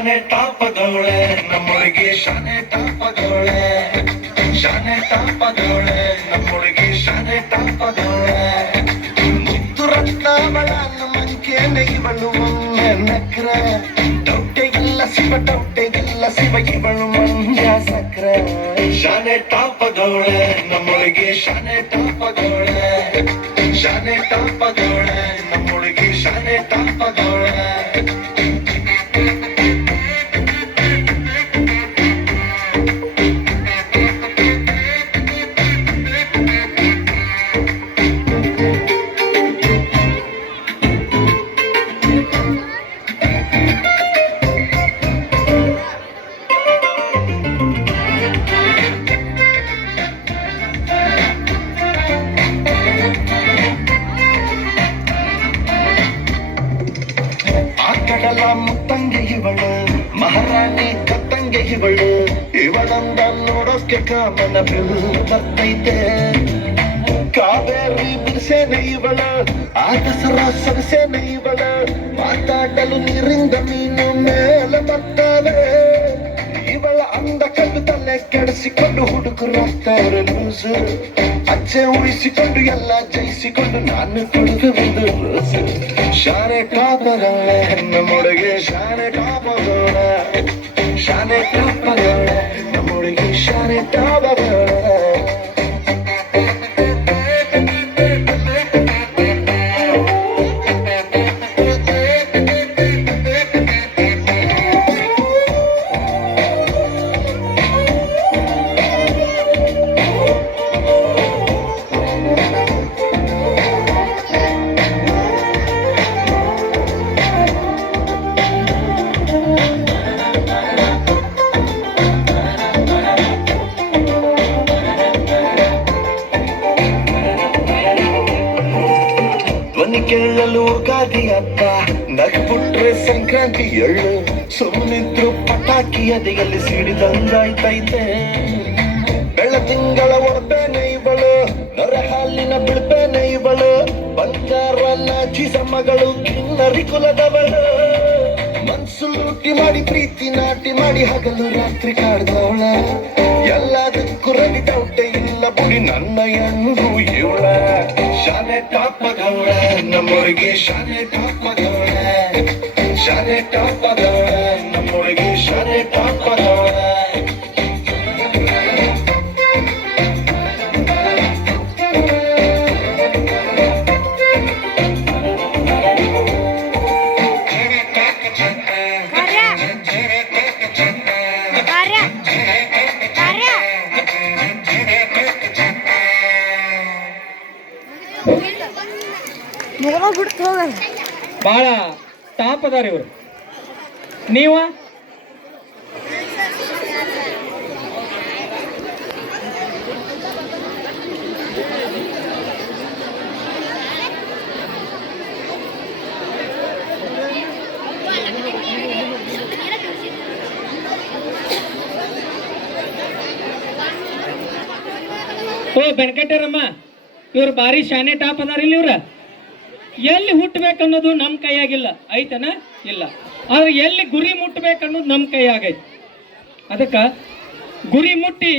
ಶಾನೆ ಟಾಪದವಳೆ ನಮ್ಮೊಳಗೆ ಶಾನೆ ಟಾಪದವಳೆ ಶಾನೆ ಟಾಪದವಳೆ ನಮ್ಮೊಳಗೆ ಶಾನೆ ಟಾಪದವಳೆ ಮುತ್ತು ರತ್ನವಳ ನಮ್ಮಂಕೇನೆ ಇವಳು ಒಮ್ಮೆ ನಕ್ರ ಡೌಟೆಗಿಲ್ಲ ಶಿವ ಇವಳು ಮಂಡ್ಯ ಸಕ್ರ ಶಾನೆ ಟಾಪದವಳೆ ನಮ್ಮೊಳಗೆ ಶಾನೆ ಟಾಪದವಳೆ ಶಾನೆ ಟಾಪದವಳೆ ನಮ್ಮೊಳಗೆ ಶಾನೆ ಟಾಪದವಳೆ ಮುತ್ತಂಗೆ ಇವಳು ಮಹಾರಾಣಿ ಕತ್ತಂಗೆ ಇವಳು ಇವಳಂದ ನೋಡೋಕೆ ಕಾಮನ ಬರ್ತೈತೆ ಕಾವೇರಿ ಬಿಡಿಸೇನೆ ಇವಳು ಆದಸರ ಸೊಗಸೇನೆ ಇವಳು ಮಾತಾಡಲು ನೀರಿಂದ ಮೀನು ಮೇಲೆ ಬರ್ತವೆ ಇವಳ ಅಂದ ಕಲ್ಲು ತಲೆ ಕೆಡಿಸಿಕೊಂಡು ಹುಡುಗರಾಗ್ತಾರೆ ಲೂಸು ಅಚ್ಚೆ ಉಳಿಸಿಕೊಂಡು ಎಲ್ಲ ಜಯಿಸಿಕೊಂಡು ನಾನು ಕೊಡುಗೆ ಒಂದು ಲೂಸು ಶಾನೆ ಟಾಪದವಳೆ ನಮ್ಮೊಳಗೆ ಶಾನೆ ಟಾಪದವಳೆ ಶಾನೆ ಟಾಪದವಳೆ ನಮ್ಮೊಳಗೆ ಶಾನೆ ಟಾಪದವಳೆ ಕೇಳಲು ಗಾದಿ ಹಬ್ಬ ನಗ್ಬಿಟ್ರೆ ಸಂಕ್ರಾಂತಿ ಎಳ್ಳು ಸುಮ್ಮನಿದ್ರು ಪಟಾಕಿ ಅದೆಯಲ್ಲಿ ಸಿಡಿದಂಗಾಯ್ತೈತೆ ಬೆಳ ತಿಂಗಳ ಒಡಪೇನೆ ಇವಳು ನೊರ ಹಾಲಿನ ಬಿಡ್ಪೇನೆ ಇವಳು ಬಂಗಾರ ನಾಚಿಸ ಮಗಳು ಕಿನ್ನರಿ ಕುಲದವಳು ಮನ್ಸು ಲೂಟಿ ಮಾಡಿ ಪ್ರೀತಿ ನಾಟಿ ಮಾಡಿ ಹಗಲು ರಾತ್ರಿ ಕಾಡ್ದವಳ ಎಲ್ಲದಕ್ಕೂ ರೆಡಿ ಡೌಟೆ ಇಲ್ಲ ಬುಡಿ ನನ್ನ ಹೆಣ್ಣು ಇವಳ ಶಾನೆ ಟಾಪದವಳೆ ನಮ್ಮೊಳಗೆ ಶಾನೆ ಟಾಪದವಳೆ ಶಾನೆ ಟಾಪದವಳೆ ನಮ್ಮೊಳಗೆ ಶಾನೆ ಟಾಪದವಳೆ ಬಹಳ ಟಾಪ್ ಅದಾರ ಇವರು. ನೀವ ಓ ಬೆನಕಟ್ಟರಮ್ಮ, ಇವ್ರು ಭಾರಿ ಶಾನೆ ಟಾಪ್ ಅದಾರ ಇಲ್ಲಿ. ಇವ್ರ ಎಲ್ಲಿ ಹುಟ್ಟಬೇಕನ್ನೋದು ನಮ್ಮ ಕೈಯಾಗಿಲ್ಲ, ಐತನ ಇಲ್ಲ. ಆದ್ರೆ ಎಲ್ಲಿ ಗುರಿ ಮುಟ್ಟಬೇಕನ್ನೋದು ನಮ್ಮ ಕೈಯಾಗೈತಿ. ಅದಕ್ಕೆ ಗುರಿ ಮುಟ್ಟಿ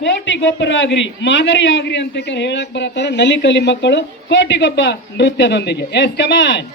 ಕೋಟಿಗೊಬ್ಬರ ಆಗ್ರಿ, ಮಾದರಿ ಆಗ್ರಿ ಅಂತ ಹೇಳಕ್ ಬರತ್ತಾರ ನಲಿಕಲಿ ಮಕ್ಕಳು ಕೋಟಿಗೊಬ್ಬ ನೃತ್ಯದೊಂದಿಗೆ. Yes come on.